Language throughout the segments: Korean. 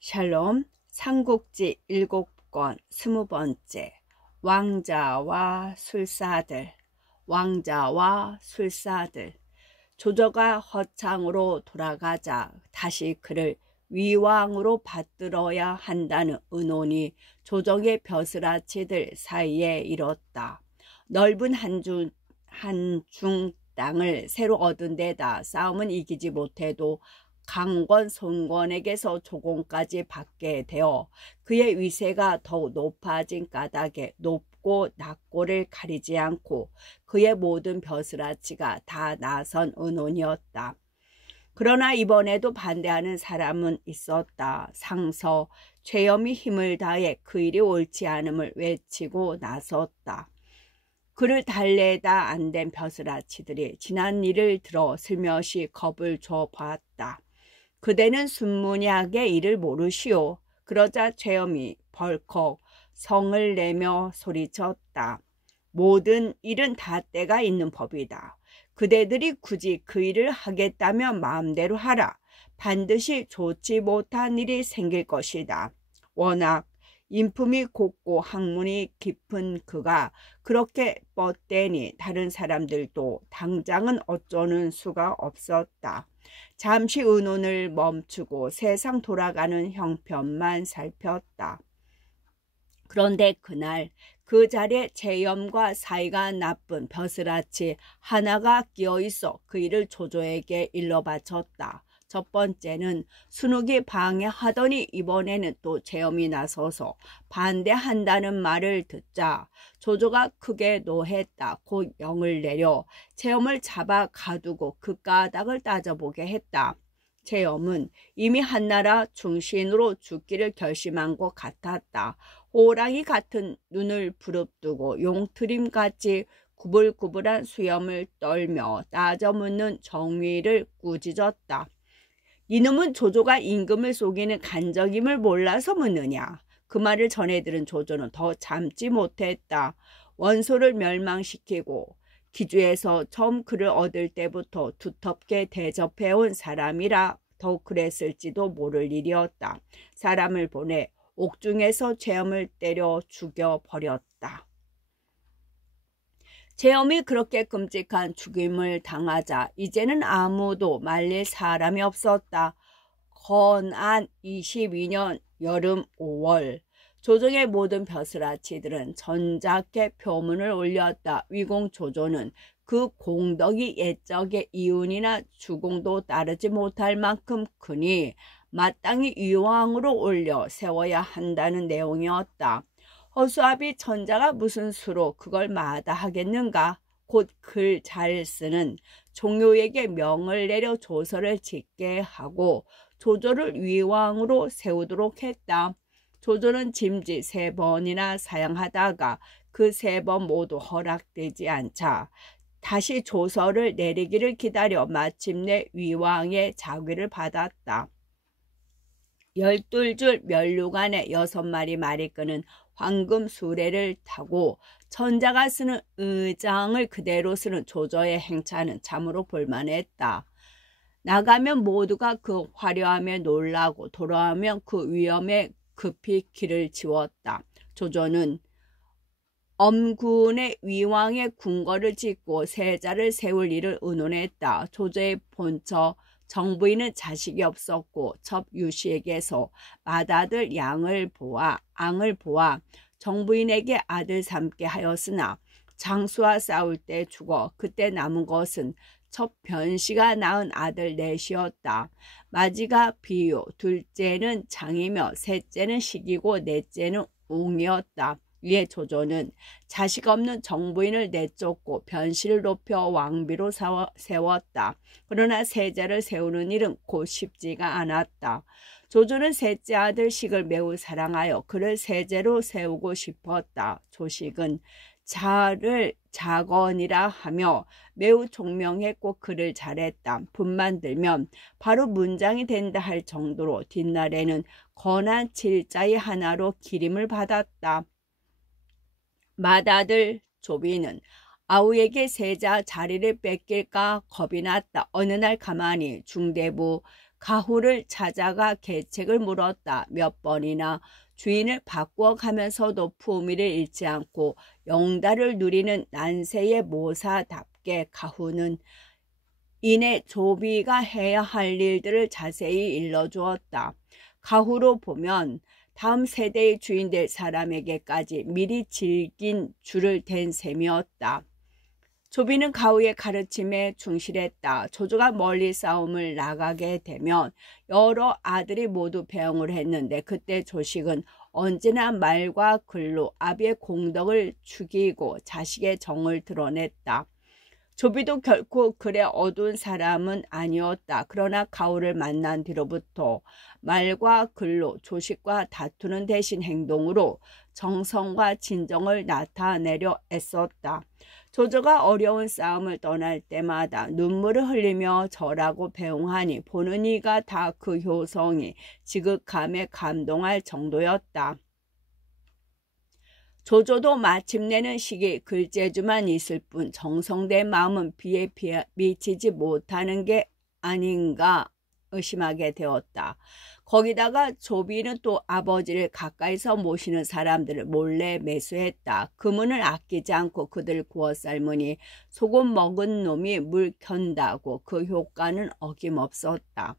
샬롬. 삼국지 7권 20번째. 왕자와 술사들. 조조가 허창으로 돌아가자 다시 그를 위왕으로 받들어야 한다는 의논이 조정의 벼슬아치들 사이에 일었다. 넓은 한중 땅을 새로 얻은 데다 싸움은 이기지 못해도 강권 손권에게서 조공까지 받게 되어 그의 위세가 더욱 높아진 까닭에 높고 낮고를 가리지 않고 그의 모든 벼슬아치가 다 나선 의논이었다. 그러나 이번에도 반대하는 사람은 있었다. 상서 최염이 힘을 다해 그 일이 옳지 않음을 외치고 나섰다. 그를 달래다 안 된 벼슬아치들이 지난 일을 들어 슬며시 겁을 줘 보았다. 그대는 순문약의 일을 모르시오. 그러자 최염이 벌컥 성을 내며 소리쳤다. 모든 일은 다 때가 있는 법이다. 그대들이 굳이 그 일을 하겠다면 마음대로 하라. 반드시 좋지 못한 일이 생길 것이다. 워낙 인품이 곱고 학문이 깊은 그가 그렇게 뻗대니 다른 사람들도 당장은 어쩌는 수가 없었다. 잠시 의논을 멈추고 세상 돌아가는 형편만 살폈다. 그런데 그날 그 자리에 최염과 사이가 나쁜 벼슬아치 하나가 끼어있어 그 일을 조조에게 일러 바쳤다. 첫 번째는 순욱이 방해하더니 이번에는 또 최염이 나서서 반대한다는 말을 듣자 조조가 크게 노했다. 곧 영을 내려 최염을 잡아 가두고 그 까닭을 따져보게 했다. 최염은 이미 한나라 충신으로 죽기를 결심한 것 같았다. 호랑이 같은 눈을 부릅뜨고 용트림같이 구불구불한 수염을 떨며 따져묻는 정의를 꾸짖었다. 이놈은 조조가 임금을 속이는 간적임을 몰라서 묻느냐. 그 말을 전해 들은 조조는 더 참지 못했다. 원소를 멸망시키고 기주에서 처음 그를 얻을 때부터 두텁게 대접해온 사람이라 더욱 그랬을지도 모를 일이었다. 사람을 보내 옥중에서 최염을 때려 죽여버렸다. 최염이 그렇게 끔찍한 죽임을 당하자 이제는 아무도 말릴 사람이 없었다. 건안 22년 여름 5월 조정의 모든 벼슬아치들은 전작에 표문을 올렸다. 위공 조조는 그 공덕이 옛적의 이윤이나 주공도 따르지 못할 만큼 크니 마땅히 위왕으로 올려 세워야 한다는 내용이었다. 허수아비 천자가 무슨 수로 그걸 마다하겠는가? 곧 글 잘 쓰는 종묘에게 명을 내려 조서를 짓게 하고 조조를 위왕으로 세우도록 했다. 조조는 짐짓 3번이나 사양하다가 그 3번 모두 허락되지 않자 다시 조서를 내리기를 기다려 마침내 위왕의 자귀를 받았다. 12줄 면류관에 6마리 말이 끄는 황금 수레를 타고 천자가 쓰는 의장을 그대로 쓰는 조조의 행차는 참으로 볼만했다. 나가면 모두가 그 화려함에 놀라고 돌아오면 그 위엄에 급히 길을 지웠다. 조조는 엄군의 위왕의 궁궐을 짓고 세자를 세울 일을 의논했다. 조조의 본처 정부인은 자식이 없었고 첩 유씨에게서 맏아들 앙을 보아 정부인에게 아들 삼게 하였으나 장수와 싸울 때 죽어 그때 남은 것은 첩 변씨가 낳은 아들 넷이었다. 마지가 비유, 둘째는 장이며 셋째는 식이고 넷째는 웅이었다. 이에 조조는 자식 없는 정부인을 내쫓고 변씨를 높여 왕비로 세웠다. 그러나 세자를 세우는 일은 곧 쉽지가 않았다. 조조는 셋째 아들 식을 매우 사랑하여 그를 세제로 세우고 싶었다. 조식은 자를 자건이라 하며 매우 총명했고 글을 잘했다. 분만 들면 바로 문장이 된다 할 정도로 뒷날에는 건한 7자의 하나로 기림을 받았다. 맏아들 조비는 아우에게 세자 자리를 뺏길까 겁이 났다. 어느 날 가만히 중대부 가후를 찾아가 계책을 물었다. 몇 번이나 주인을 바꾸어 가면서도 품위를 잃지 않고 영달을 누리는 난세의 모사답게 가후는 이내 조비가 해야 할 일들을 자세히 일러주었다. 가후로 보면 다음 세대의 주인 될 사람에게까지 미리 질긴 줄을 댄 셈이었다. 조비는 가후의 가르침에 충실했다. 조조가 멀리 싸움을 나가게 되면 여러 아들이 모두 배웅을 했는데 그때 조식은 언제나 말과 글로 아비의 공덕을 죽이고 자식의 정을 드러냈다. 조비도 결코 그래 어두운 사람은 아니었다. 그러나 가후를 만난 뒤로부터 말과 글로 조식과 다투는 대신 행동으로 정성과 진정을 나타내려 애썼다. 조조가 어려운 싸움을 떠날 때마다 눈물을 흘리며 절하고 배웅하니 보는 이가 다 그 효성이 지극함에 감동할 정도였다. 조조도 마침내는 시기 글재주만 있을 뿐 정성된 마음은 비에 미치지 못하는 게 아닌가 의심하게 되었다. 거기다가 조비는 또 아버지를 가까이서 모시는 사람들을 몰래 매수했다. 금은을 아끼지 않고 그들 구워 삶으니 소금 먹은 놈이 물 켠다고 그 효과는 어김없었다.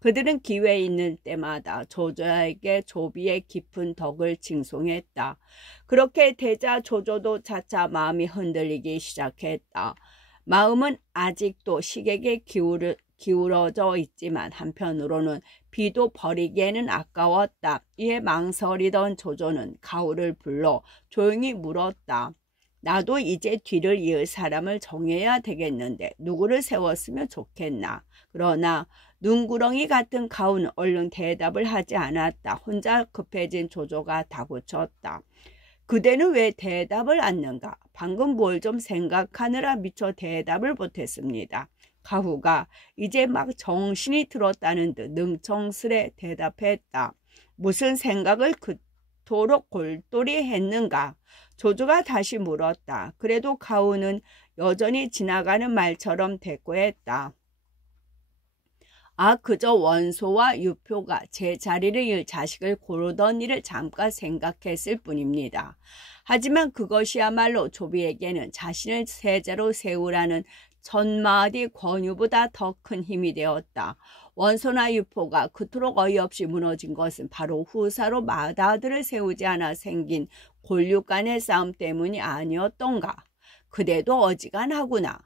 그들은 기회 있는 때마다 조조에게 조비의 깊은 덕을 칭송했다. 그렇게 되자 조조도 차차 마음이 흔들리기 시작했다. 마음은 아직도 식에게 기울어져 있지만 한편으로는 비도 버리기에는 아까웠다. 이에 망설이던 조조는 가후를 불러 조용히 물었다. 나도 이제 뒤를 이을 사람을 정해야 되겠는데 누구를 세웠으면 좋겠나. 그러나 눈구렁이 같은 가후는 얼른 대답을 하지 않았다. 혼자 급해진 조조가 다그쳤다. 그대는 왜 대답을 않는가? 방금 뭘 좀 생각하느라 미처 대답을 못했습니다. 가후가 이제 막 정신이 들었다는 듯 능청스레 대답했다. 무슨 생각을 그토록 골똘히 했는가? 조조가 다시 물었다. 그래도 가후는 여전히 지나가는 말처럼 대꾸했다. 그저 원소와 유표가 제 자리를 잃을 자식을 고르던 일을 잠깐 생각했을 뿐입니다. 하지만 그것이야말로 조비에게는 자신을 세자로 세우라는 천마디 권유보다 더 큰 힘이 되었다. 원소나 유포가 그토록 어이없이 무너진 것은 바로 후사로 맏아들을 세우지 않아 생긴 골육 간의 싸움 때문이 아니었던가. 그대도 어지간하구나.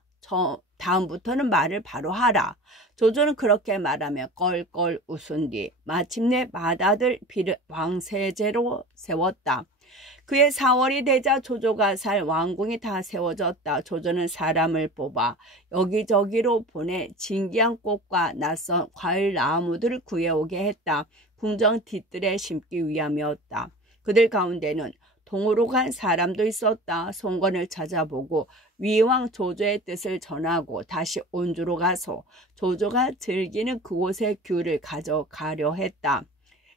다음부터는 말을 바로 하라. 조조는 그렇게 말하며 껄껄 웃은 뒤 마침내 맏아들 비를 왕세제로 세웠다. 그의 4월이 되자 조조가 살 왕궁이 다 세워졌다. 조조는 사람을 뽑아 여기저기로 보내 진기한 꽃과 낯선 과일 나무들을 구해오게 했다. 궁정 뒤뜰에 심기 위함이었다. 그들 가운데는 동으로 간 사람도 있었다. 송건을 찾아보고 위왕 조조의 뜻을 전하고 다시 온주로 가서 조조가 즐기는 그곳의 귤을 가져가려 했다.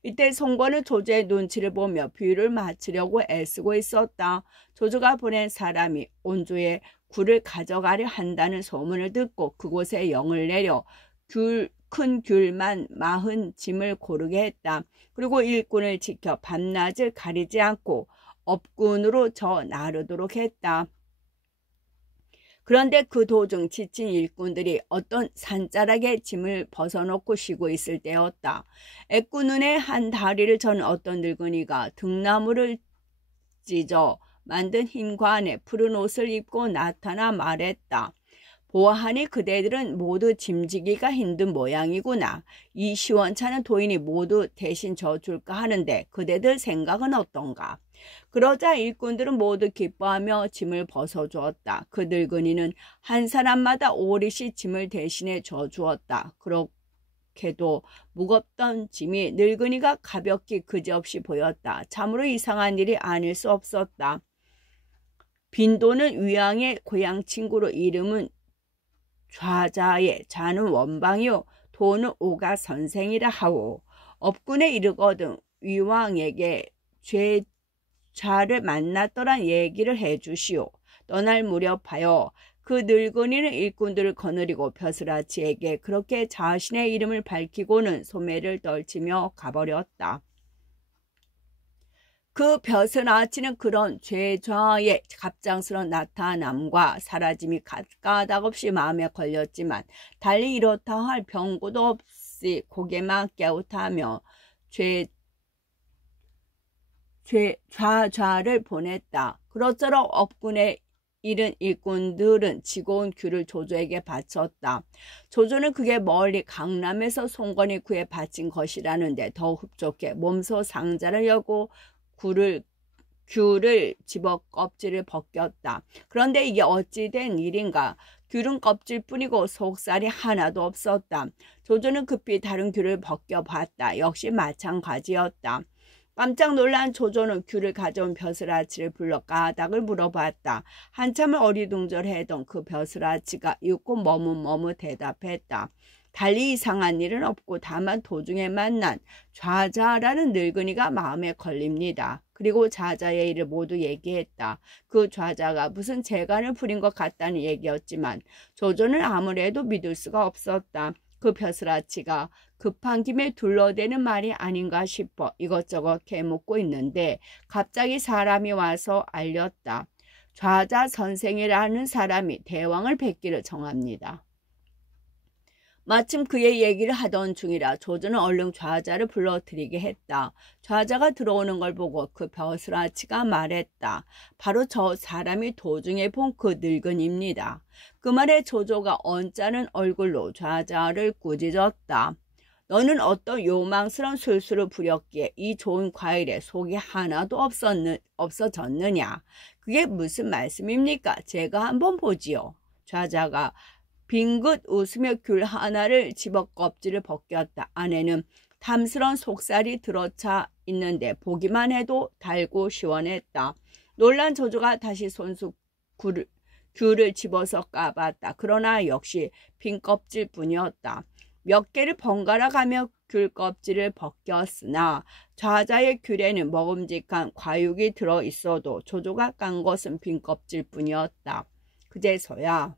이때 송건은 조조의 눈치를 보며 비유를 맞추려고 애쓰고 있었다. 조조가 보낸 사람이 온주에 굴을 가져가려 한다는 소문을 듣고 그곳에 영을 내려 큰 귤만 40짐을 고르게 했다. 그리고 일꾼을 지켜 밤낮을 가리지 않고 업군으로 저 나르도록 했다. 그런데 그 도중 지친 일꾼들이 어떤 산자락에 짐을 벗어놓고 쉬고 있을 때였다. 애꾸 눈에 한 다리를 전 어떤 늙은이가 등나무를 찢어 만든 흰 관에 푸른 옷을 입고 나타나 말했다. 보아하니 그대들은 모두 짐지기가 힘든 모양이구나. 이 시원찮은 도인이 모두 대신 져줄까 하는데 그대들 생각은 어떤가? 그러자 일꾼들은 모두 기뻐하며 짐을 벗어주었다. 그 늙은이는 한 사람마다 오롯이 짐을 대신해 져주었다. 그렇게도 무겁던 짐이 늙은이가 가볍기 그지없이 보였다. 참으로 이상한 일이 아닐 수 없었다. 빈도는 위왕의 고향 친구로 이름은 좌자에 좌는 원방이요 도는 오가 선생이라 하오. 업군에 이르거든 위왕에게 좌를 만났더란 얘기를 해주시오. 떠날 무렵하여 그 늙은이는 일꾼들을 거느리고 벼슬아치에게 그렇게 자신의 이름을 밝히고는 소매를 떨치며 가버렸다. 그 벼슬아치는 그런 죄좌의 갑작스런 나타남과 사라짐이 까닭없이 마음에 걸렸지만 달리 이렇다 할 병고도 없이 고개만 깨우타며 좌좌를 보냈다. 그럭저럭 업군의 잃은 일꾼들은 지고 온 귤을 조조에게 바쳤다. 조조는 그게 멀리 강남에서 송건이 구에 바친 것이라는데 더욱 흡족해 몸소 상자를 열고 귤을 집어 껍질을 벗겼다. 그런데 이게 어찌된 일인가? 귤은 껍질뿐이고 속살이 하나도 없었다. 조조는 급히 다른 귤을 벗겨봤다. 역시 마찬가지였다. 깜짝 놀란 조조는 귤을 가져온 벼슬아치를 불러 까닭을 물어봤다. 한참을 어리둥절해던 그 벼슬아치가 이윽고 머뭇머뭇 대답했다. 달리 이상한 일은 없고 다만 도중에 만난 좌자라는 늙은이가 마음에 걸립니다. 그리고 좌자의 일을 모두 얘기했다. 그 좌자가 무슨 재간을 부린 것 같다는 얘기였지만 조조는 아무래도 믿을 수가 없었다. 그 벼슬아치가 급한 김에 둘러대는 말이 아닌가 싶어 이것저것 캐묻고 있는데 갑자기 사람이 와서 알렸다. 좌자 선생이라는 사람이 대왕을 뵙기를 정합니다. 마침 그의 얘기를 하던 중이라 조조는 얼른 좌자를 불러들이게 했다. 좌자가 들어오는 걸 보고 그 벼슬아치가 말했다. 바로 저 사람이 도중에 본 그 늙은입니다. 그 말에 조조가 언짢은 얼굴로 좌자를 꾸짖었다. 너는 어떤 요망스러운 술수를 부렸기에 이 좋은 과일에 속이 하나도 없어졌느냐? 그게 무슨 말씀입니까? 제가 한번 보지요. 좌자가 빙긋 웃으며 귤 하나를 집어 껍질을 벗겼다. 안에는 탐스러운 속살이 들어차 있는데 보기만 해도 달고 시원했다. 놀란 조조가 다시 손수 귤을 집어서 까봤다. 그러나 역시 빈 껍질뿐이었다. 몇 개를 번갈아 가며 귤 껍질을 벗겼으나 좌자의 귤에는 먹음직한 과육이 들어있어도 조조가 깐 것은 빈 껍질뿐이었다. 그제서야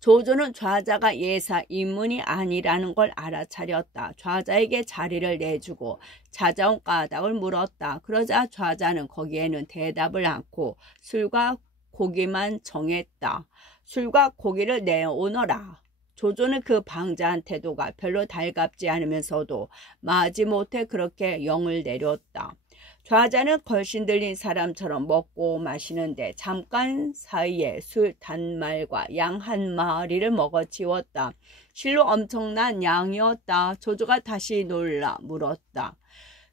조조는 좌자가 예사 인문이 아니라는 걸 알아차렸다. 좌자에게 자리를 내주고 찾아온 까닭을 물었다. 그러자 좌자는 거기에는 대답을 않고 술과 고기만 정했다. 술과 고기를 내오너라. 조조는 그 방자한 태도가 별로 달갑지 않으면서도 마지못해 그렇게 영을 내렸다. 좌자는 걸신 들린 사람처럼 먹고 마시는데 잠깐 사이에 술 단말과 양 한 마리를 먹어치웠다. 실로 엄청난 양이었다. 조조가 다시 놀라 물었다.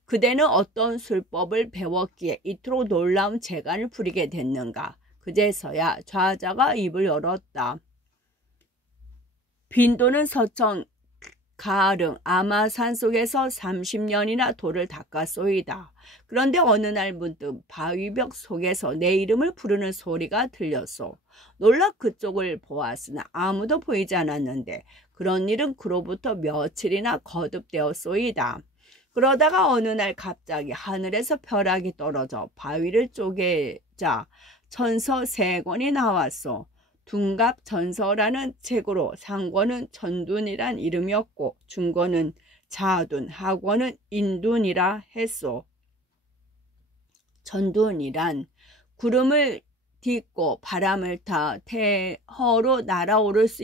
그대는 어떤 술법을 배웠기에 이토록 놀라운 재간을 부리게 됐는가? 그제서야 좌자가 입을 열었다. 빈도는 서천 가릉 아마산 속에서 30년이나 돌을 닦았소이다. 그런데 어느 날 문득 바위벽 속에서 내 이름을 부르는 소리가 들렸소. 놀라 그쪽을 보았으나 아무도 보이지 않았는데 그런 일은 그로부터 며칠이나 거듭되었소이다. 그러다가 어느 날 갑자기 하늘에서 벼락이 떨어져 바위를 쪼개자 천서 3권이 나왔소. 둔갑전서라는 책으로 상권은 전둔이란 이름이었고 중권은 자둔, 하권은 인둔이라 했소. 전둔이란 구름을 딛고 바람을 타 태허로 날아오를 수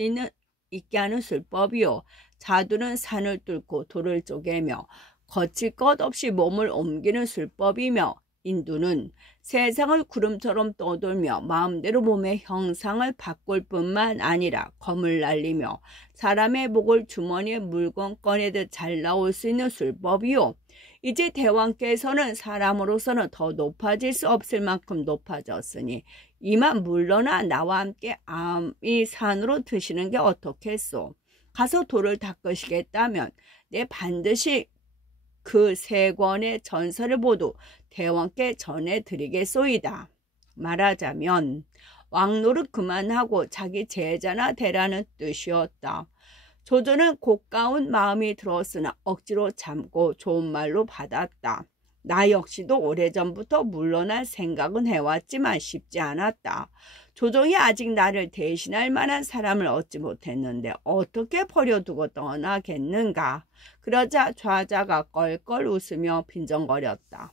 있게 하는 술법이요. 자둔은 산을 뚫고 돌을 쪼개며 거칠 것 없이 몸을 옮기는 술법이며 인두는 세상을 구름처럼 떠돌며 마음대로 몸의 형상을 바꿀 뿐만 아니라 검을 날리며 사람의 목을 주머니에 물건 꺼내듯 잘 나올 수 있는 술법이요. 이제 대왕께서는 사람으로서는 더 높아질 수 없을 만큼 높아졌으니 이만 물러나 나와 함께 암이 산으로 드시는 게 어떻겠소. 가서 돌을 닦으시겠다면 내 반드시 그 3권의 전서를 모두 대왕께 전해드리겠소이다. 말하자면 왕노릇 그만하고 자기 제자나 되라는 뜻이었다. 조조는 고가운 마음이 들었으나 억지로 참고 좋은 말로 받았다. 나 역시도 오래전부터 물러날 생각은 해왔지만 쉽지 않았다. 조종이 아직 나를 대신할 만한 사람을 얻지 못했는데 어떻게 버려두고 떠나겠는가. 그러자 좌자가 껄껄 웃으며 빈정거렸다.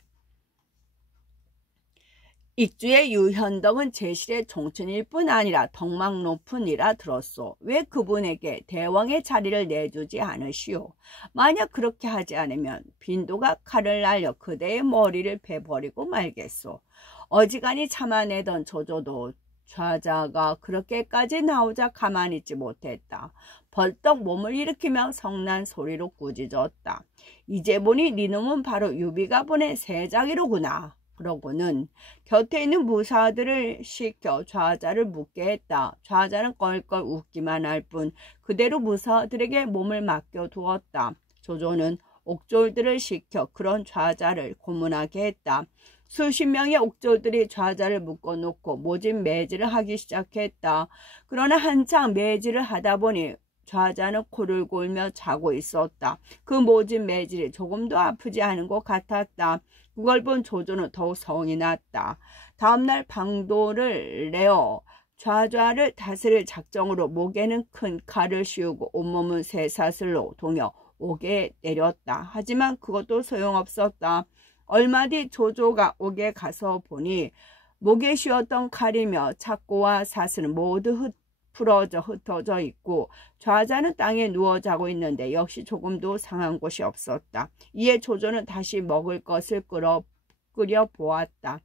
익주의 유현덕은 제실의 종친일 뿐 아니라 덕망 높은 이라 들었소. 왜 그분에게 대왕의 자리를 내주지 않으시오? 만약 그렇게 하지 않으면 빈도가 칼을 날려 그대의 머리를 베버리고 말겠소. 어지간히 참아내던 조조도 좌자가 그렇게까지 나오자 가만히 있지 못했다. 벌떡 몸을 일으키며 성난 소리로 꾸짖었다. 이제 보니 니놈은 바로 유비가 보낸 세자기로구나. 그러고는 곁에 있는 무사들을 시켜 좌자를 묻게 했다. 좌자는 껄껄 웃기만 할 뿐 그대로 무사들에게 몸을 맡겨두었다. 조조는 옥졸들을 시켜 그런 좌자를 고문하게 했다. 수십 명의 옥졸들이 좌자를 묶어놓고 모진 매질을 하기 시작했다. 그러나 한창 매질을 하다 보니 좌자는 코를 골며 자고 있었다. 그 모진 매질이 조금도 아프지 않은 것 같았다. 그걸 본 조조는 더욱 성이 났다. 다음날 방도를 내어 좌좌를 다스릴 작정으로 목에는 큰 칼을 씌우고 온몸은 쇠사슬로 동여 옥에 내렸다. 하지만 그것도 소용없었다. 얼마 뒤 조조가 옥에 가서 보니 목에 씌웠던 칼이며 착고와 사슬은 모두 풀어져 흩어져 있고 좌자는 땅에 누워 자고 있는데 역시 조금도 상한 곳이 없었다. 이에 조조는 다시 먹을 것을 끓여 보았다.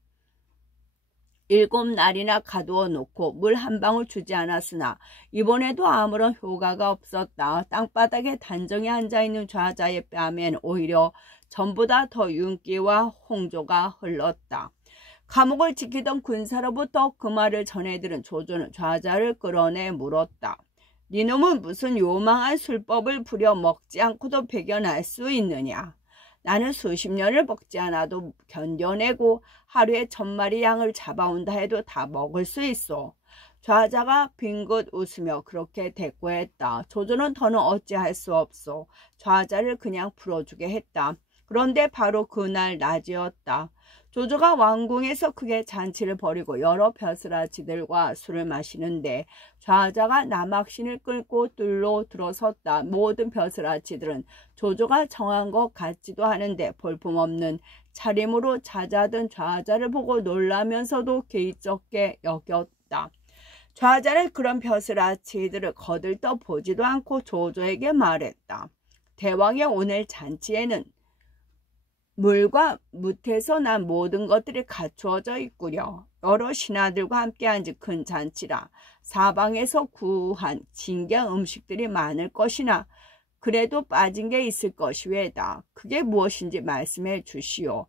7날이나 가두어 놓고 물 한 방울 주지 않았으나 이번에도 아무런 효과가 없었다. 땅바닥에 단정히 앉아있는 좌자의 뺨엔 오히려 전보다 더 윤기와 홍조가 흘렀다. 감옥을 지키던 군사로부터 그 말을 전해들은 조조는 좌자를 끌어내 물었다. 니놈은 무슨 요망한 술법을 부려 먹지 않고도 배견할 수 있느냐? 나는 수십 년을 먹지 않아도 견뎌내고 하루에 1000마리 양을 잡아온다 해도 다 먹을 수 있어. 좌자가 빙긋 웃으며 그렇게 대꾸했다. 조조는 더는 어찌할 수 없어. 좌자를 그냥 풀어주게 했다. 그런데 바로 그날 낮이었다. 조조가 왕궁에서 크게 잔치를 벌이고 여러 벼슬아치들과 술을 마시는데 좌자가 남학신을 끌고 뜰로 들어섰다. 모든 벼슬아치들은 조조가 정한 것 같지도 않은데 볼품없는 차림으로 잦아든 좌자를 보고 놀라면서도 개의쩍게 여겼다. 좌자는 그런 벼슬아치들을 거들떠 보지도 않고 조조에게 말했다. 대왕의 오늘 잔치에는 물과 뭇에서 난 모든 것들이 갖추어져 있구려. 여러 신하들과 함께 앉은 큰 잔치라 사방에서 구한 진귀한 음식들이 많을 것이나 그래도 빠진 게 있을 것이외다. 그게 무엇인지 말씀해 주시오.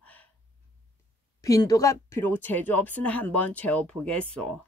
빈도가 비록 재주 없으나 한번 재워보겠소.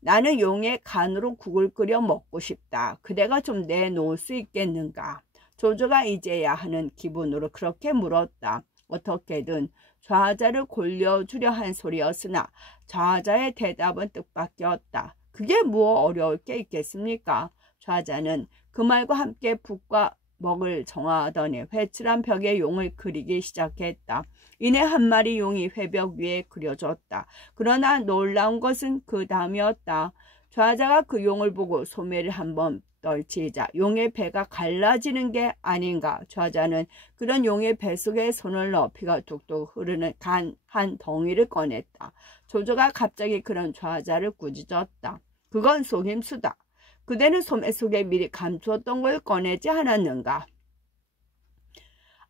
나는 용의 간으로 국을 끓여 먹고 싶다. 그대가 좀 내놓을 수 있겠는가? 조조가 이제야 하는 기분으로 그렇게 물었다. 어떻게든 좌자를 골려주려 한 소리였으나 좌자의 대답은 뜻밖이었다. 그게 뭐 어려울 게 있겠습니까? 좌자는 그 말과 함께 북과 먹을 정하더니 회칠한 벽에 용을 그리기 시작했다. 이내 한 마리 용이 회벽 위에 그려졌다. 그러나 놀라운 것은 그 다음이었다. 좌자가 그 용을 보고 소매를 한번 떨치자 용의 배가 갈라지는 게 아닌가. 좌자는 그런 용의 배 속에 손을 넣어 피가 뚝뚝 흐르는 간 한 덩이를 꺼냈다. 조조가 갑자기 그런 좌자를 꾸짖었다. 그건 속임수다. 그대는 소매 속에 미리 감추었던 걸 꺼내지 않았는가.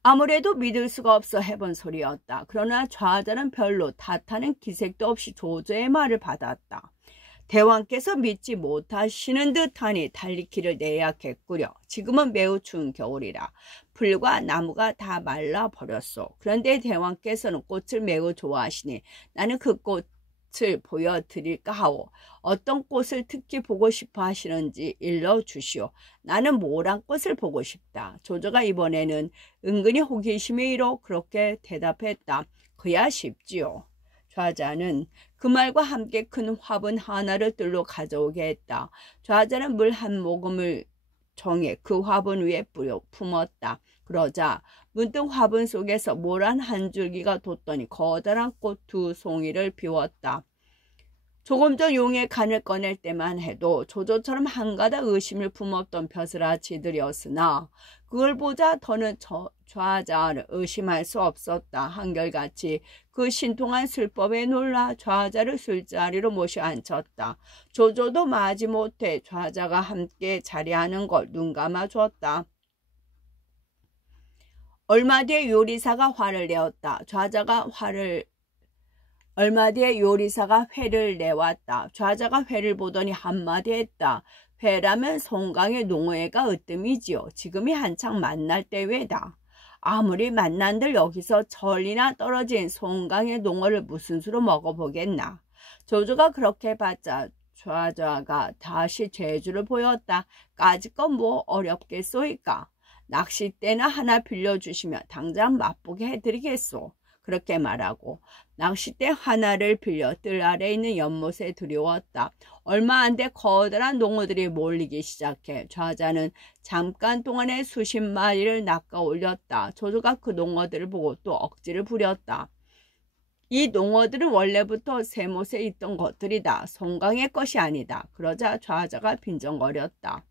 아무래도 믿을 수가 없어 해본 소리였다. 그러나 좌자는 별로 탓하는 기색도 없이 조조의 말을 받았다. 대왕께서 믿지 못하시는 듯하니 달리기를 내야겠구려. 지금은 매우 추운 겨울이라 풀과 나무가 다 말라버렸소. 그런데 대왕께서는 꽃을 매우 좋아하시니 나는 그 꽃을 보여드릴까 하오. 어떤 꽃을 특히 보고 싶어 하시는지 일러주시오. 나는 모란 꽃을 보고 싶다. 조조가 이번에는 은근히 호기심이 일어 그렇게 대답했다. 그야 쉽지요. 좌자는 그 말과 함께 큰 화분 하나를 뜰로 가져오게 했다. 좌자는 물 한 모금을 정해 그 화분 위에 뿌려 품었다. 그러자 문득 화분 속에서 모란 한 줄기가 돋더니 커다란 꽃 2송이를 비웠다. 조금 전 용의 간을 꺼낼 때만 해도 조조처럼 한가닥 의심을 품었던 벼슬아치들이었으나 그걸 보자 더는 좌자를 의심할 수 없었다. 한결같이 그 신통한 술법에 놀라 좌자를 술자리로 모셔 앉혔다. 조조도 마지못해 좌자가 함께 자리하는 걸 눈감아 주었다. 얼마 뒤에 요리사가 화를 내었다. 얼마 뒤에 요리사가 회를 내왔다. 좌자가 회를 보더니 한마디 했다. 회라면 송강의 농어회가 으뜸이지요. 지금이 한창 만날 때외다. 아무리 만난들 여기서 천리나 떨어진 송강의 농어를 무슨 수로 먹어보겠나. 조조가 그렇게 봤자 좌자가 다시 재주를 보였다. 까짓 건 뭐 어렵겠소이까. 낚싯대나 하나 빌려주시면 당장 맛보게 해드리겠소. 그렇게 말하고 낚싯대 하나를 빌려 뜰 아래 있는 연못에 들여왔다. 얼마 안 돼 커다란 농어들이 몰리기 시작해 좌자는 잠깐 동안에 수십 마리를 낚아 올렸다. 조조가 그 농어들을 보고 또 억지를 부렸다. 이 농어들은 원래부터 샘못에 있던 것들이다. 송강의 것이 아니다. 그러자 좌자가 빈정거렸다.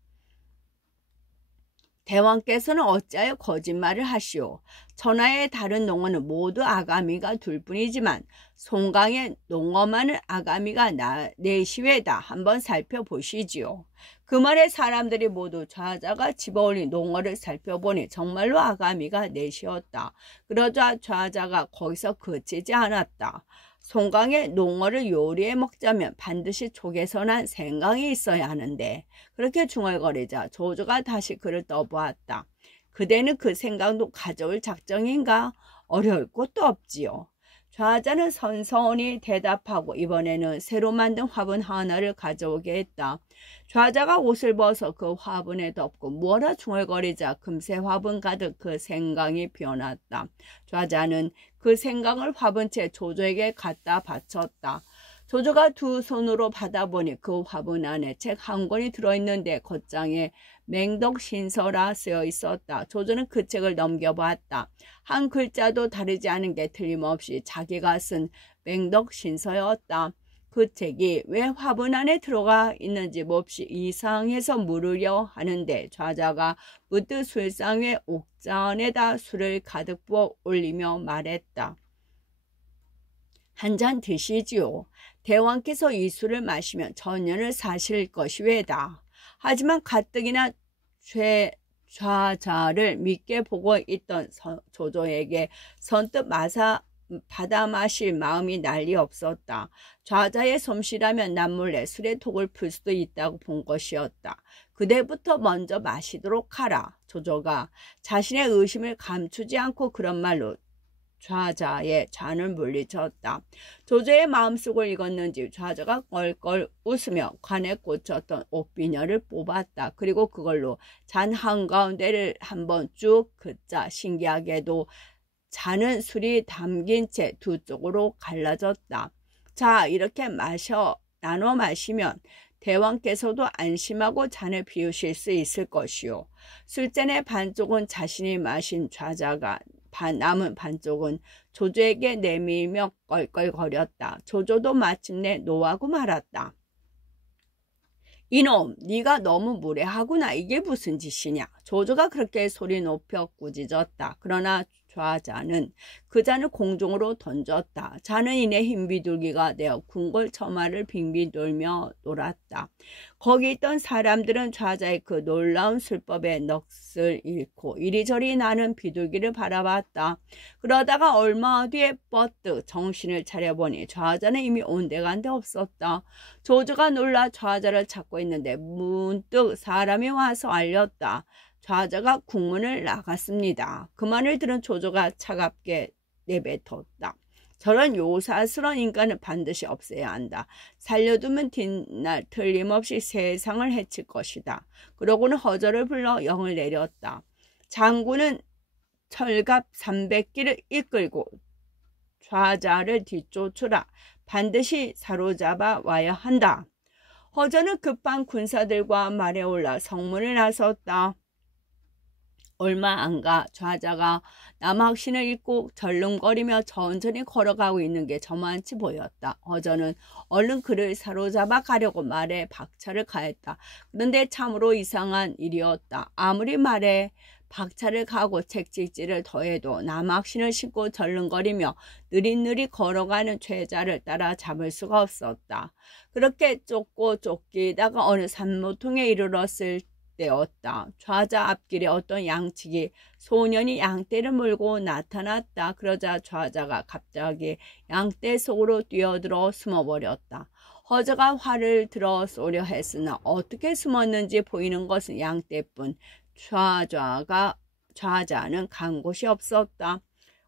대왕께서는 어찌하여 거짓말을 하시오. 천하의 다른 농어는 모두 아가미가 둘 뿐이지만 송강의 농어만은 아가미가 넷이외다. 한번 살펴보시지요. 그 말에 사람들이 모두 좌자가 집어올린 농어를 살펴보니 정말로 아가미가 넷이었다. 그러자 좌자가 거기서 그치지 않았다. 송강의 농어를 요리해 먹자면 반드시 촉에서 난 생강이 있어야 하는데 그렇게 중얼거리자 조조가 다시 그를 떠보았다. 그대는 그 생강도 가져올 작정인가? 어려울 것도 없지요. 좌자는 선선히 대답하고 이번에는 새로 만든 화분 하나를 가져오게 했다. 좌자가 옷을 벗어 그 화분에 덮고 뭐라 중얼거리자 금세 화분 가득 그 생강이 피어났다. 좌자는 그 생강을 화분채 조조에게 갖다 바쳤다. 조조가 두 손으로 받아보니 그 화분 안에 책 한 권이 들어있는데 겉장에 맹덕신서라 쓰여 있었다. 조조는 그 책을 넘겨보았다. 한 글자도 다르지 않은 게 틀림없이 자기가 쓴 맹덕신서였다. 그 책이 왜 화분 안에 들어가 있는지 몹시 이상해서 물으려 하는데 좌자가 문득 술상 위에 옥잔에다 술을 가득 부어 올리며 말했다. 한 잔 드시지요. 대왕께서 이 술을 마시면 전년을 사실 것이 왜다. 하지만 가뜩이나 좌자를 믿게 보고 있던 조조에게 선뜻 받아 마실 마음이 난리 없었다. 좌자의 솜씨라면 남몰래 술의 톡을 풀 수도 있다고 본 것이었다. 그대부터 먼저 마시도록 하라. 조조가 자신의 의심을 감추지 않고 그런 말로 좌자의 잔을 물리쳤다. 조조의 마음속을 읽었는지 좌자가 껄껄 웃으며 관에 꽂혔던 옷비녀를 뽑았다. 그리고 그걸로 잔 한가운데를 한번 쭉 긋자 신기하게도 잔은 술이 담긴 채 두 쪽으로 갈라졌다. 자, 이렇게 나눠 마시면 대왕께서도 안심하고 잔을 비우실 수 있을 것이요. 술잔의 반쪽은 자신이 마신 좌자가 남은 반쪽은 조조에게 내밀며 껄껄거렸다. 조조도 마침내 노하고 말았다. 이놈, 네가 너무 무례하구나. 이게 무슨 짓이냐. 조조가 그렇게 소리 높여 꾸짖었다. 그러나 좌자는 그 잔을 공중으로 던졌다. 잔은 이내 흰 비둘기가 되어 궁궐 처마를 빙빙 돌며 놀았다. 거기 있던 사람들은 좌자의 그 놀라운 술법에 넋을 잃고 이리저리 나는 비둘기를 바라봤다. 그러다가 얼마 뒤에 뻗뜩 정신을 차려보니 좌자는 이미 온데간데 없었다. 조조가 놀라 좌자를 찾고 있는데 문득 사람이 와서 알렸다. 좌자가 국문을 나갔습니다. 그 말을 들은 조조가 차갑게 내뱉었다. 저런 요사스러운 인간은 반드시 없애야 한다. 살려두면 뒷날 틀림없이 세상을 해칠 것이다. 그러고는 허저를 불러 영을 내렸다. 장군은 철갑 300기를 이끌고 좌자를 뒤쫓으라. 반드시 사로잡아 와야 한다. 허저는 급한 군사들과 말에 올라 성문을 나섰다. 얼마 안 가 좌자가 남학신을 입고 절름거리며 천천히 걸어가고 있는 게 저만치 보였다. 허저는 얼른 그를 사로잡아 가려고 말에 박차를 가했다. 그런데 참으로 이상한 일이었다. 아무리 말에 박차를 가고 책찍질을 더해도 남학신을 신고 절름거리며 느릿느릿 걸어가는 최자를 따라잡을 수가 없었다. 그렇게 쫓고 쫓기다가 어느 산모통에 이르렀을 때였다. 좌자 앞길에 어떤 양치기 소년이 양떼를 몰고 나타났다. 그러자 좌자가 갑자기 양떼 속으로 뛰어들어 숨어버렸다. 허저가 화를 들어 쏘려 했으나 어떻게 숨었는지 보이는 것은 양떼뿐. 좌자는 간 곳이 없었다.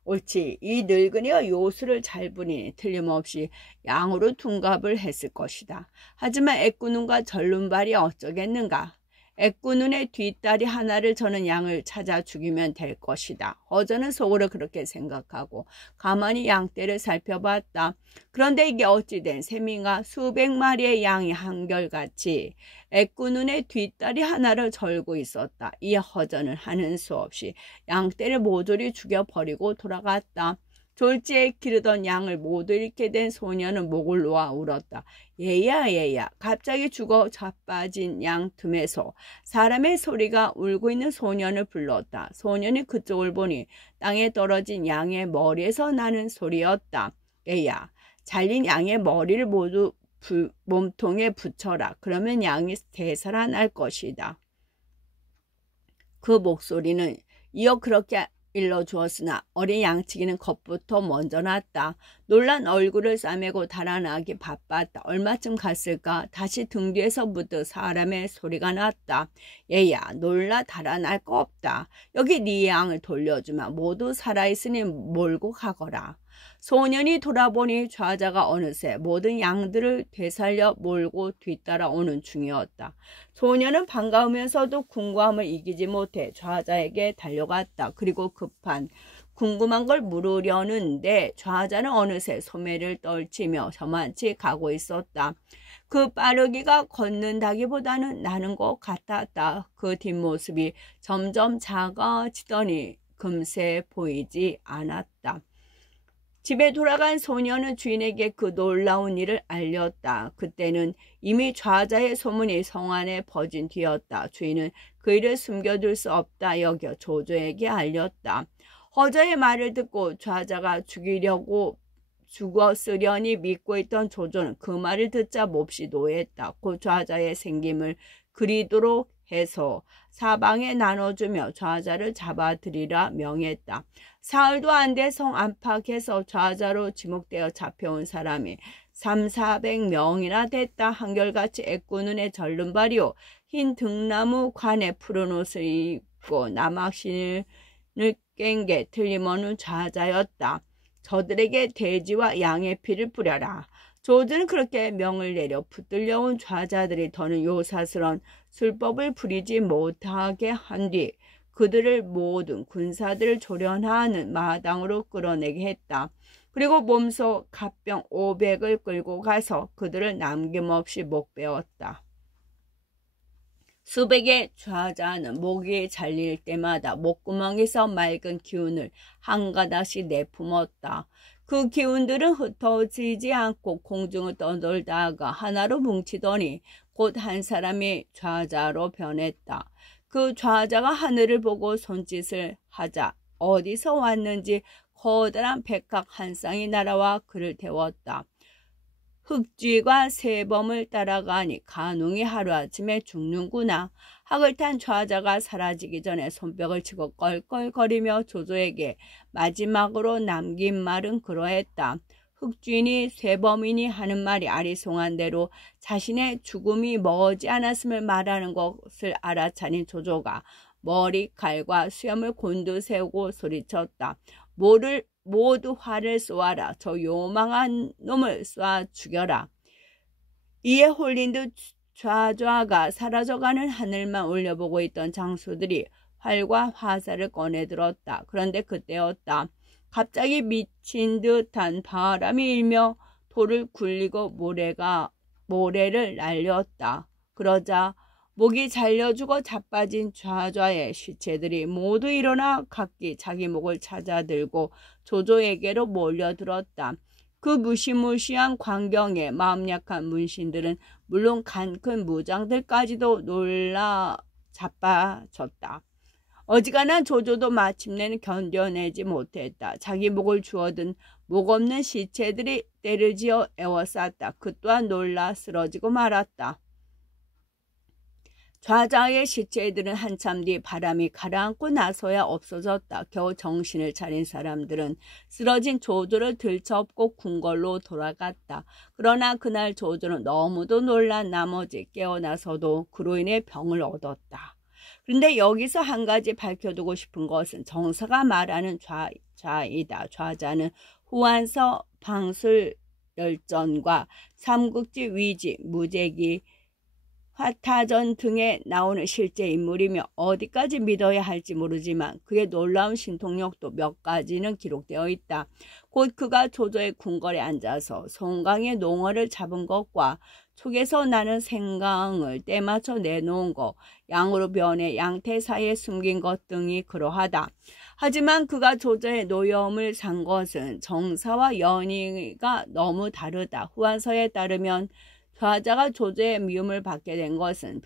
옳지, 이 늙은이가 요술을 잘 부리니 틀림없이 양으로 둔갑을 했을 것이다. 하지만 애꾸눈과 절름발이 어쩌겠는가. 애꾸눈의 뒷다리 하나를 저는 양을 찾아 죽이면 될 것이다. 허저는 속으로 그렇게 생각하고 가만히 양떼를 살펴봤다. 그런데 이게 어찌된 셈인가. 수백 마리의 양이 한결같이 애꾸눈의 뒷다리 하나를 절고 있었다. 이에 허저는 하는 수 없이 양떼를 모조리 죽여버리고 돌아갔다. 졸지에 기르던 양을 모두 잃게 된 소녀는 목을 놓아 울었다. 얘야 얘야. 갑자기 죽어 자빠진 양 틈에서 사람의 소리가 울고 있는 소년을 불렀다. 소년이 그쪽을 보니 땅에 떨어진 양의 머리에서 나는 소리였다. 얘야, 잘린 양의 머리를 모두 몸통에 붙여라. 그러면 양이 되살아날 것이다. 그 목소리는 이어 그렇게 일러주었으나 어린 양치기는 겁부터 먼저 났다. 놀란 얼굴을 싸매고 달아나기 바빴다. 얼마쯤 갔을까? 다시 등 뒤에서 문득 사람의 소리가 났다. 얘야, 놀라 달아날 거 없다. 여기 네 양을 돌려주마. 모두 살아있으니 몰고 가거라. 소년이 돌아보니 좌자가 어느새 모든 양들을 되살려 몰고 뒤따라오는 중이었다. 소년은 반가우면서도 궁금함을 이기지 못해 좌자에게 달려갔다. 그리고 궁금한 걸 물으려는데 좌자는 어느새 소매를 떨치며 저만치 가고 있었다. 그 빠르기가 걷는다기보다는 나는 것 같았다. 그 뒷모습이 점점 작아지더니 금세 보이지 않았다. 집에 돌아간 소녀는 주인에게 그 놀라운 일을 알렸다. 그때는 이미 좌자의 소문이 성 안에 퍼진 뒤였다. 주인은 그 일을 숨겨둘 수 없다 여겨 조조에게 알렸다. 허저의 말을 듣고 좌자가 죽었으려니 믿고 있던 조조는 그 말을 듣자 몹시 노했다. 그 좌자의 생김을 그리도록 해서 사방에 나눠주며 좌자를 잡아들이라 명했다. 사흘도 안 돼 성 안팎에서 좌자로 지목되어 잡혀온 사람이 300~400명이나 됐다. 한결같이 애꾸눈의 절름발이요 흰 등나무 관에 푸른 옷을 입고 남학신을 깬 게 틀림없는 좌자였다. 저들에게 돼지와 양의 피를 뿌려라. 조조는 그렇게 명을 내려 붙들려온 좌자들이 더는 요사스런 술법을 부리지 못하게 한 뒤 그들을 모든 군사들을 조련하는 마당으로 끌어내게 했다. 그리고 몸소 갑병 500을 끌고 가서 그들을 남김없이 목베었다. 수백의 좌자는 목이 잘릴 때마다 목구멍에서 맑은 기운을 한 가닥씩 내뿜었다. 그 기운들은 흩어지지 않고 공중을 떠돌다가 하나로 뭉치더니 곧 한 사람이 좌자로 변했다. 그 좌자가 하늘을 보고 손짓을 하자 어디서 왔는지 커다란 백학 한 쌍이 날아와 그를 태웠다. 흑쥐가 새범을 따라가니 간웅이 하루아침에 죽는구나. 학을 탄 좌자가 사라지기 전에 손뼉을 치고 껄껄거리며 조조에게 마지막으로 남긴 말은 그러했다. 흑쥐니 쇠범이니 하는 말이 아리송한 대로 자신의 죽음이 머지 않았음을 말하는 것을 알아차린 조조가 머리칼과 수염을 곤두세우고 소리쳤다. 모두 활을 쏘아라. 저 요망한 놈을 쏴 죽여라. 이에 홀린 듯 좌좌가 사라져가는 하늘만 올려보고 있던 장수들이 활과 화살을 꺼내들었다. 그런데 그때였다. 갑자기 미친 듯한 바람이 일며 돌을 굴리고 모래를 날렸다. 그러자 목이 잘려 죽어 자빠진 좌좌의 시체들이 모두 일어나 각기 자기 목을 찾아들고 조조에게로 몰려들었다. 그 무시무시한 광경에 마음 약한 문신들은 물론 간 큰 무장들까지도 놀라 자빠졌다. 어지간한 조조도 마침내는 견뎌내지 못했다. 자기 목을 주워든 목 없는 시체들이 떼를 지어 에워쌌다. 그 또한 놀라 쓰러지고 말았다. 좌자의 시체들은 한참 뒤 바람이 가라앉고 나서야 없어졌다. 겨우 정신을 차린 사람들은 쓰러진 조조를 들쳐업고 궁궐로 돌아갔다. 그러나 그날 조조는 너무도 놀란 나머지 깨어나서도 그로 인해 병을 얻었다. 그런데 여기서 한 가지 밝혀두고 싶은 것은 정사가 말하는 좌이다. 좌자는 후한서 방술열전과 삼국지 위지, 무제기, 화타전 등에 나오는 실제 인물이며 어디까지 믿어야 할지 모르지만 그의 놀라운 신통력도 몇 가지는 기록되어 있다. 곧 그가 조조의 궁궐에 앉아서 송강의 농어를 잡은 것과 촉에서 나는 생강을 때맞춰 내놓은 것, 양으로 변해 양태 사이에 숨긴 것 등이 그러하다. 하지만 그가 조조의 노여움을 산 것은 정사와 연희가 너무 다르다. 후한서에 따르면 좌자가 조조의 미움을 받게 된 것은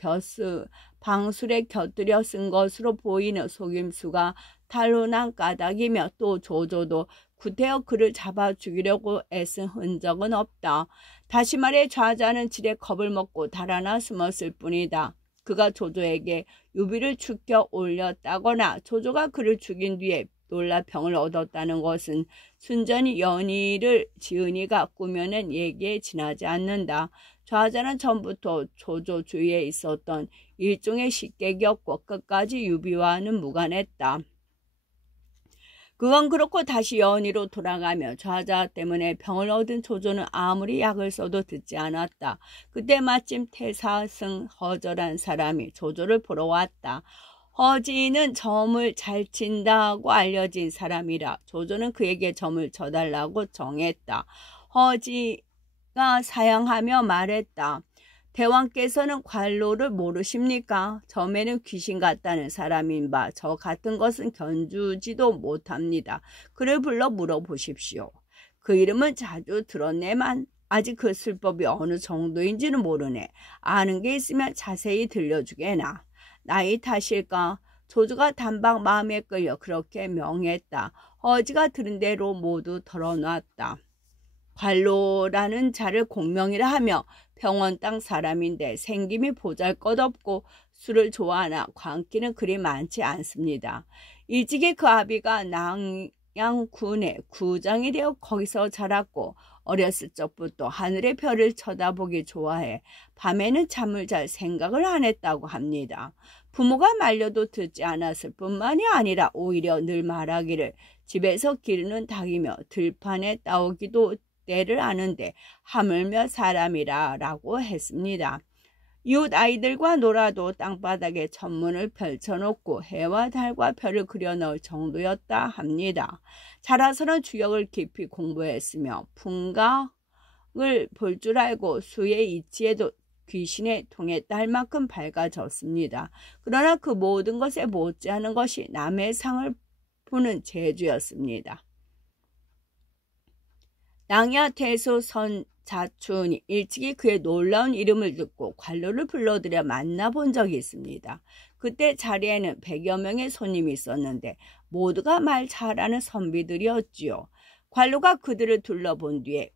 방술에 곁들여 쓴 것으로 보이는 속임수가 탄로난 까닭이며 또 조조도 구태여 그를 잡아 죽이려고 애쓴 흔적은 없다. 다시 말해 좌자는 지레 겁을 먹고 달아나 숨었을 뿐이다. 그가 조조에게 유비를 축혀 올렸다거나 조조가 그를 죽인 뒤에 놀라 병을 얻었다는 것은 순전히 연희를 지은이가 꾸며낸 얘기에 지나지 않는다. 좌자는 전부터 조조 주위에 있었던 일종의 식객이었고 끝까지 유비와는 무관했다. 그건 그렇고 다시 연희로 돌아가며 좌자 때문에 병을 얻은 조조는 아무리 약을 써도 듣지 않았다. 그때 마침 태사승 허저란 사람이 조조를 보러 왔다. 허지는 점을 잘 친다고 알려진 사람이라 조조는 그에게 점을 쳐달라고 정했다. 허지가 사양하며 말했다. 대왕께서는 관로를 모르십니까? 점에는 귀신 같다는 사람인 바 저 같은 것은 견주지도 못합니다. 그를 불러 물어보십시오. 그 이름은 자주 들었네만 아직 그 술법이 어느 정도인지는 모르네. 아는 게 있으면 자세히 들려주게나. 나이 탓일까? 조조가 단박 마음에 끌려 그렇게 명했다. 허지가 들은 대로 모두 털어놨다. 관로라는 자를 공명이라 하며 평원 땅 사람인데 생김이 보잘것없고 술을 좋아하나 광기는 그리 많지 않습니다. 일찍이 그 아비가 낭양군의 구장이 되어 거기서 자랐고 어렸을 적부터 하늘의 별을 쳐다보기 좋아해 밤에는 잠을 잘 생각을 안 했다고 합니다. 부모가 말려도 듣지 않았을 뿐만이 아니라 오히려 늘 말하기를 집에서 기르는 닭이며 들판에 따오기도 때를 아는데 하물며 사람이라 라고 했습니다. 이웃 아이들과 놀아도 땅바닥에 천문을 펼쳐놓고 해와 달과 별을 그려넣을 정도였다 합니다. 자라서는 주역을 깊이 공부했으며 풍각을 볼 줄 알고 수의 이치에도 귀신에 통했다 할 만큼 밝아졌습니다. 그러나 그 모든 것에 못지않은 것이 남의 상을 부는 재주였습니다. 낭야태수 선자춘이 일찍이 그의 놀라운 이름을 듣고 관로를 불러들여 만나본 적이 있습니다. 그때 자리에는 100여 명의 손님이 있었는데 모두가 말 잘하는 선비들이었지요. 관로가 그들을 둘러본 뒤에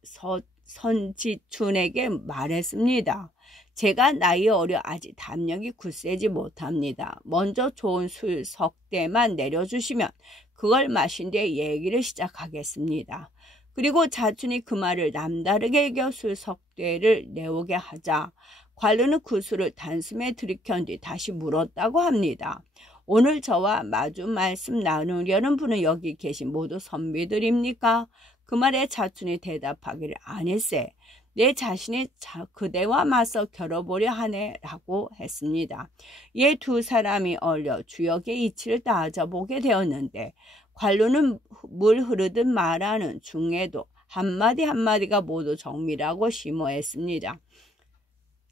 선지춘에게 말했습니다. 제가 나이 어려 아직 담력이 굳세지 못합니다. 먼저 좋은 술 석대만 내려주시면 그걸 마신 뒤에 얘기를 시작하겠습니다. 그리고 자춘이 그 말을 남다르게 여겨 술 석대를 내오게 하자 관로는 그 술을 단숨에 들이켠 뒤 다시 물었다고 합니다. 오늘 저와 마주 말씀 나누려는 분은 여기 계신 모두 선비들입니까? 그 말에 자춘이 대답하기를 아니세. 내 자신이 그대와 맞서 겨뤄보려 하네 라고 했습니다. 이에 두 사람이 얼려 주역의 이치를 따져보게 되었는데 관로는 물 흐르듯 말하는 중에도 한마디 한마디가 모두 정밀하고 심오했습니다.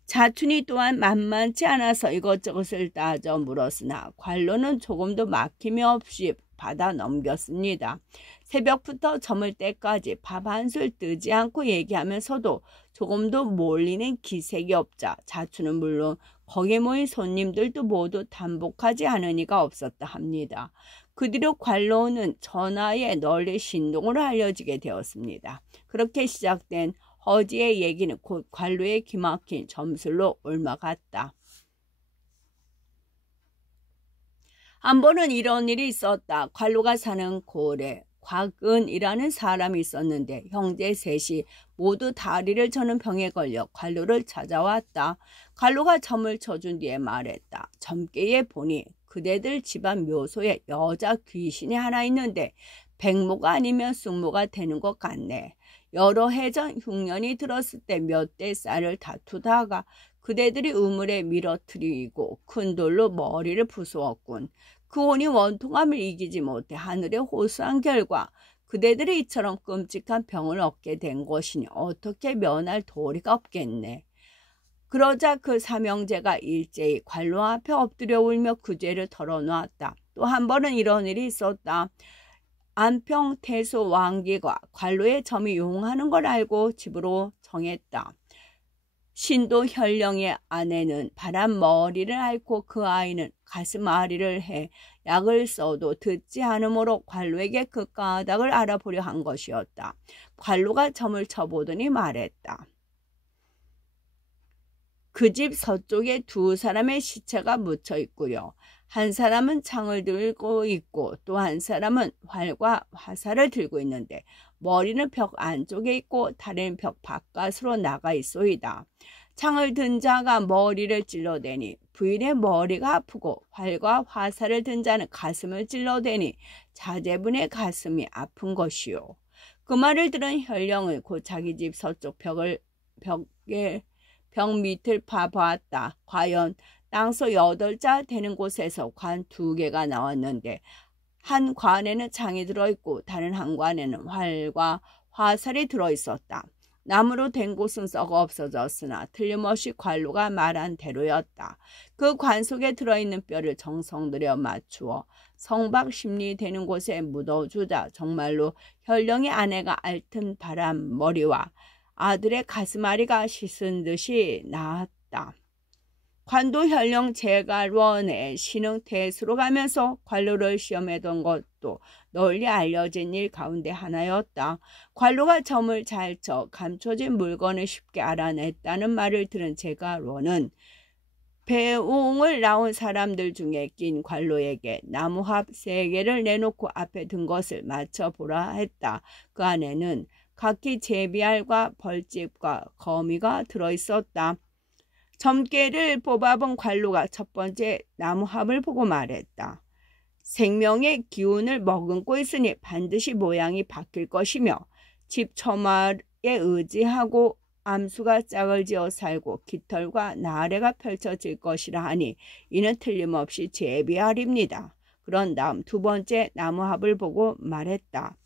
자춘이 또한 만만치 않아서 이것저것을 따져 물었으나 관로는 조금도 막힘이 없이 받아 넘겼습니다. 새벽부터 저물 때까지 밥 한술 뜨지 않고 얘기하면서도 조금도 몰리는 기색이 없자 자춘은 물론 거기 모인 손님들도 모두 담복하지 않으니가 없었다 합니다. 그 뒤로 관로는 전하에 널리 신동으로 알려지게 되었습니다. 그렇게 시작된 허지의 얘기는 곧 관로의 기막힌 점술로 옮아갔다. 한 번은 이런 일이 있었다. 관로가 사는 고을에 곽은이라는 사람이 있었는데 형제 셋이 모두 다리를 저는 병에 걸려 관로를 찾아왔다. 관로가 점을 쳐준 뒤에 말했다. 점괘에 보니 그대들 집안 묘소에 여자 귀신이 하나 있는데 백모가 아니면 숙모가 되는 것 같네. 여러 해 전 흉년이 들었을 때 몇 대 쌀을 다투다가 그대들이 우물에 밀어뜨리고 큰 돌로 머리를 부수었군. 그 혼이 원통함을 이기지 못해 하늘에 호소한 결과 그대들이 이처럼 끔찍한 병을 얻게 된 것이니 어떻게 면할 도리가 없겠네. 그러자 그 삼형제가 일제히 관로 앞에 엎드려 울며 그 죄를 털어놓았다. 또 한 번은 이런 일이 있었다. 안평태소 왕기가 관로의 점이 용하는 걸 알고 집으로 정했다. 신도 현령의 아내는 바람 머리를 앓고 그 아이는 가슴 아리를 해 약을 써도 듣지 않으므로 관로에게 그 까닭을 알아보려 한 것이었다. 관로가 점을 쳐보더니 말했다. 그 집 서쪽에 두 사람의 시체가 묻혀 있고요. 한 사람은 창을 들고 있고 또 한 사람은 활과 화살을 들고 있는데 머리는 벽 안쪽에 있고 다리는 벽 바깥으로 나가 있소이다. 창을 든 자가 머리를 찔러대니 부인의 머리가 아프고 활과 화살을 든 자는 가슴을 찔러대니 자제분의 가슴이 아픈 것이요. 그 말을 들은 현령은 곧 자기 집 서쪽 벽 밑을 파보았다. 과연 땅소 8자 되는 곳에서 관 2개가 나왔는데 한 관에는 창이 들어있고 다른 한 관에는 활과 화살이 들어있었다. 나무로 된 곳은 썩어 없어졌으나 틀림없이 관로가 말한 대로였다. 그 관 속에 들어있는 뼈를 정성 들여 맞추어 성박심리 되는 곳에 묻어주자 정말로 현령의 아내가 앓던 바람 머리와 아들의 가슴앓이가 씻은 듯이 나았다. 관도 현령 제갈원의 신흥태수로 가면서 관로를 시험해둔 것도 널리 알려진 일 가운데 하나였다. 관로가 점을 잘 쳐 감춰진 물건을 쉽게 알아냈다는 말을 들은 제갈원은 배웅을 나온 사람들 중에 낀 관로에게 나무합 3개를 내놓고 앞에 든 것을 맞춰보라 했다. 그 안에는 각기 제비알과 벌집과 거미가 들어있었다. 점괘를 뽑아본 관로가 첫 번째 나무합을 보고 말했다. 생명의 기운을 머금고 있으니 반드시 모양이 바뀔 것이며 집 처마에 의지하고 암수가 짝을 지어 살고 깃털과 나래가 펼쳐질 것이라 하니 이는 틀림없이 제비알입니다. 그런 다음 두 번째 나무합을 보고 말했다.